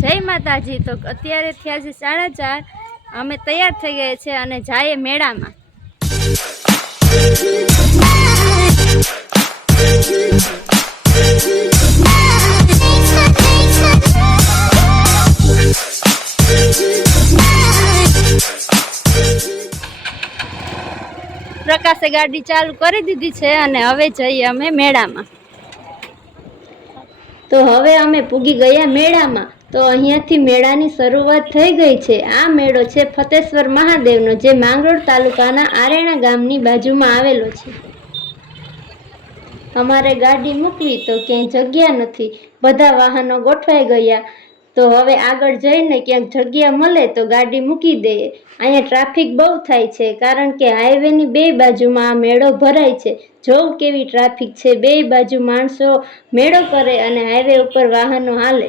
જય માતાજી. તો અત્યારે થયા છે સાડા ચાર. અમે તૈયાર થઈ ગયા છે અને જાય મેળામાં. પ્રકાશે ગાડી ચાલુ કરી દીધી છે અને હવે જઈએ અમે મેળામાં. તો હવે અમે પૂગી ગયા મેળામાં. તો અહીંયાથી મેળાની શરૂઆત થઈ ગઈ છે. આ મેળો છે ફતેશ્વર મહાદેવનો, જે માંગરોળ તાલુકાના આરેણા ગામની બાજુમાં આવેલો છે. અમારે ગાડી મૂકવી તો ક્યાંય જગ્યા નથી. બધા વાહનો ગોઠવાઈ ગયા. તો હવે આગળ જઈને ક્યાંક જગ્યા મળે તો ગાડી મૂકી દઈએ અહીંયા ટ્રાફિક બહુ થાય છે, કારણ કે હાઈવેની બે બાજુમાં આ મેળો ભરાય છે. જોવ કેવી ટ્રાફિક છે. બે બાજુ માણસો મેળો કરે અને હાઈવે ઉપર વાહનો હાલે.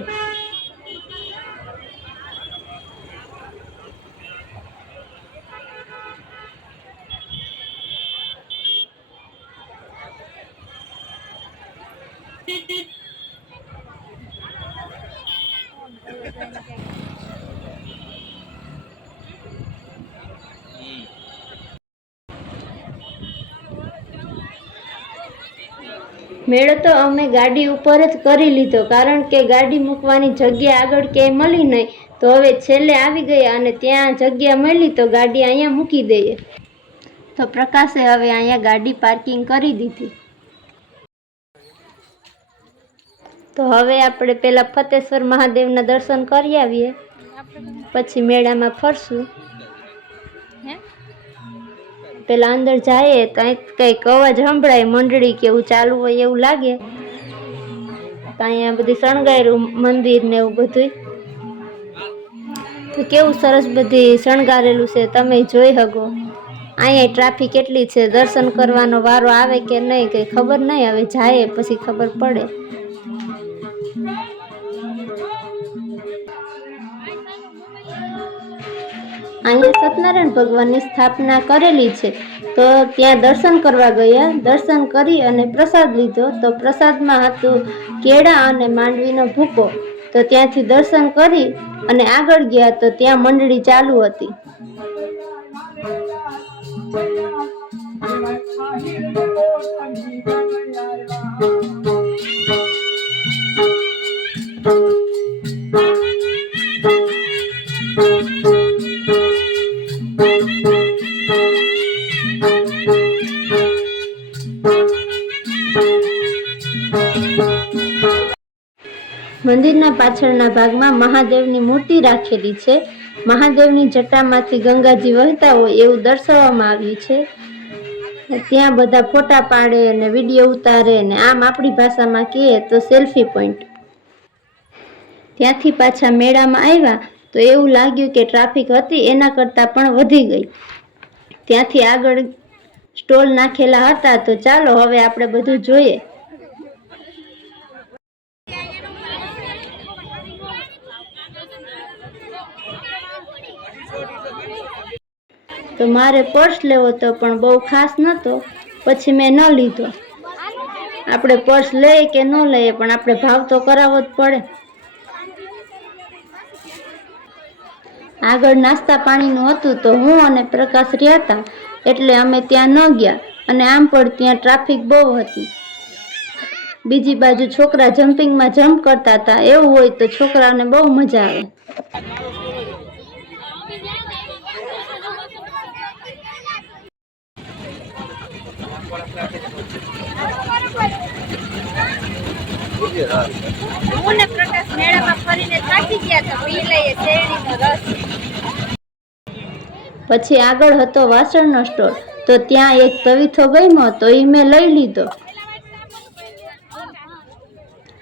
મેળો તો અમે ગાડી ઉપર જ કરી લીધો, કારણ કે ગાડી મૂકવાની જગ્યા આગળ ક્યાંય મળી નહીં. તો હવે છેલ્લે આવી ગયા અને ત્યાં જગ્યા મળી તો ગાડી અહીંયા મૂકી દઈએ. તો પ્રકાશે હવે અહીંયા ગાડી પાર્કિંગ કરી દીધી. તો હવે આપણે પહેલાં ફતેશ્વર મહાદેવના દર્શન કરી આવીએ. પછી મેળામાં ફરશું. પેલા અંદર જાય તો કંઈક અવાજ સંભળાય મંડળી કે એવું ચાલુ હોય એવું લાગે. તો અહીંયા બધી શણગાર્યું મંદિર ને એવું બધું તો કેવું સરસ બધી શણગારેલું છે તમે જોઈ શકો. અહીંયા ટ્રાફિક કેટલી છે દર્શન કરવાનો વારો આવે કે નહીં કંઈ ખબર નહીં હવે જાય પછી ખબર પડે. અહીંયા સત્યનારાયણ ભગવાનની સ્થાપના કરેલી છે. તો ત્યાં દર્શન કરવા ગયા. દર્શન કરી અને પ્રસાદ લીધો. તો પ્રસાદમાં હતું કેળા અને માંડવીનો ભૂકો. તો ત્યાંથી દર્શન કરી અને આગળ ગયા. તો ત્યાં મંડળી ચાલુ હતી. મંદિરના પાછળના ભાગમાં મહાદેવની મૂર્તિ રાખેલી છે. મહાદેવની જટામાંથી ગંગાજી વહેતા હોય એવું દર્શાવવામાં આવ્યું છે. ત્યાં બધા ફોટા પાડે અને વીડિયો ઉતારે ને આમ આપણી ભાષામાં કહીએ તો સેલ્ફી પોઈન્ટ. ત્યાંથી પાછા મેળામાં આવ્યા તો એવું લાગ્યું કે ટ્રાફિક હતી, એના કરતાં પણ વધી ગઈ. ત્યાંથી આગળ સ્ટોલ નાખેલા હતા તો ચાલો હવે આપણે બધું જોઈએ. તો મારે પર્સ લેવો તો પણ બહુ ખાસ નહોતો પછી મેં ન લીધો. આપણે પર્સ લઈએ કે ન લઈએ, પણ આપણે ભાવ તો કરાવવો જ પડે. આગળ નાસ્તા પાણીનું હતું તો હું અને પ્રકાશ રહ્યા હતા, એટલે અમે ત્યાં ન ગયા, અને આમ પણ ત્યાં ટ્રાફિક બહુ હતી. બીજી બાજુ છોકરા જમ્પિંગમાં જમ્પ કરતા હતા, એવું હોય તો છોકરાઓને બહુ મજા આવે. પછી આગળ હતો વાસણનો સ્ટોર તો ત્યાં એક તવીથો ગમ્યો તો એ મેં લઈ લીધો.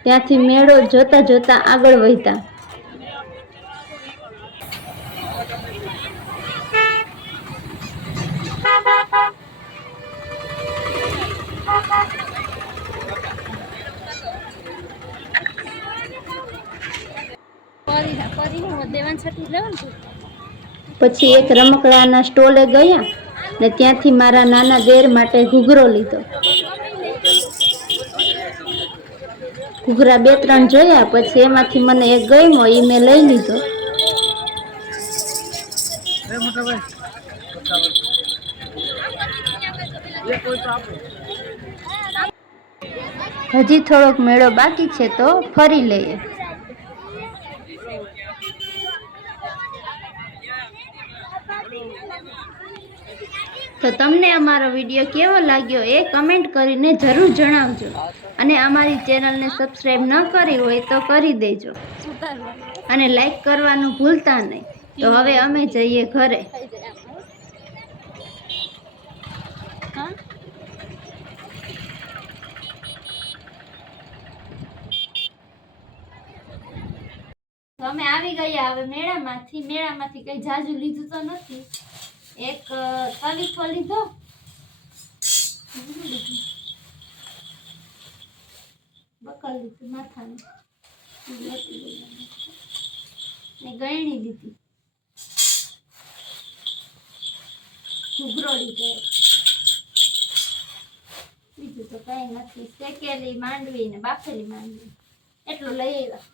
ત્યાંથી મેળો જોતા જોતા આગળ વધ્યા. પછી એક રમકડાના સ્ટોલે ગયા ને ત્યાંથી મારા નાના દેર માટે ઘૂઘરો લીધો. ઘૂઘરા બે ત્રણ જોયા પછી એમાંથી મને એક ગમ્યો એ મેં લઈ લીધો. હજી થોડોક મેળો બાકી છે તો ફરી લઈએ. તો તમને અમારો વીડિયો કેવો લાગ્યો એ કમેન્ટ કરીને જરૂર જણાવજો. અને અમારી ચેનલને સબસ્ક્રાઈબ ન કરી હોય તો કરી દેજો. અને લાઈક કરવાનું ભૂલતા નહીં. તો હવે અમે જઈએ ઘરે. અમે આવી ગયા હવે મેળામાંથી. મેળામાંથી કઈ જાજુ લીધું તો નથી. એક લીધો બીજું લીધું? બકલ લીધું, માથાનું. ને ગયણી લીધી. ઘૂઘરો લીધો બીજું તો કઈ નથી. શેકેલી, માંડવી ને બાફેલી માંડવી. એટલું લઈ આવ્યા.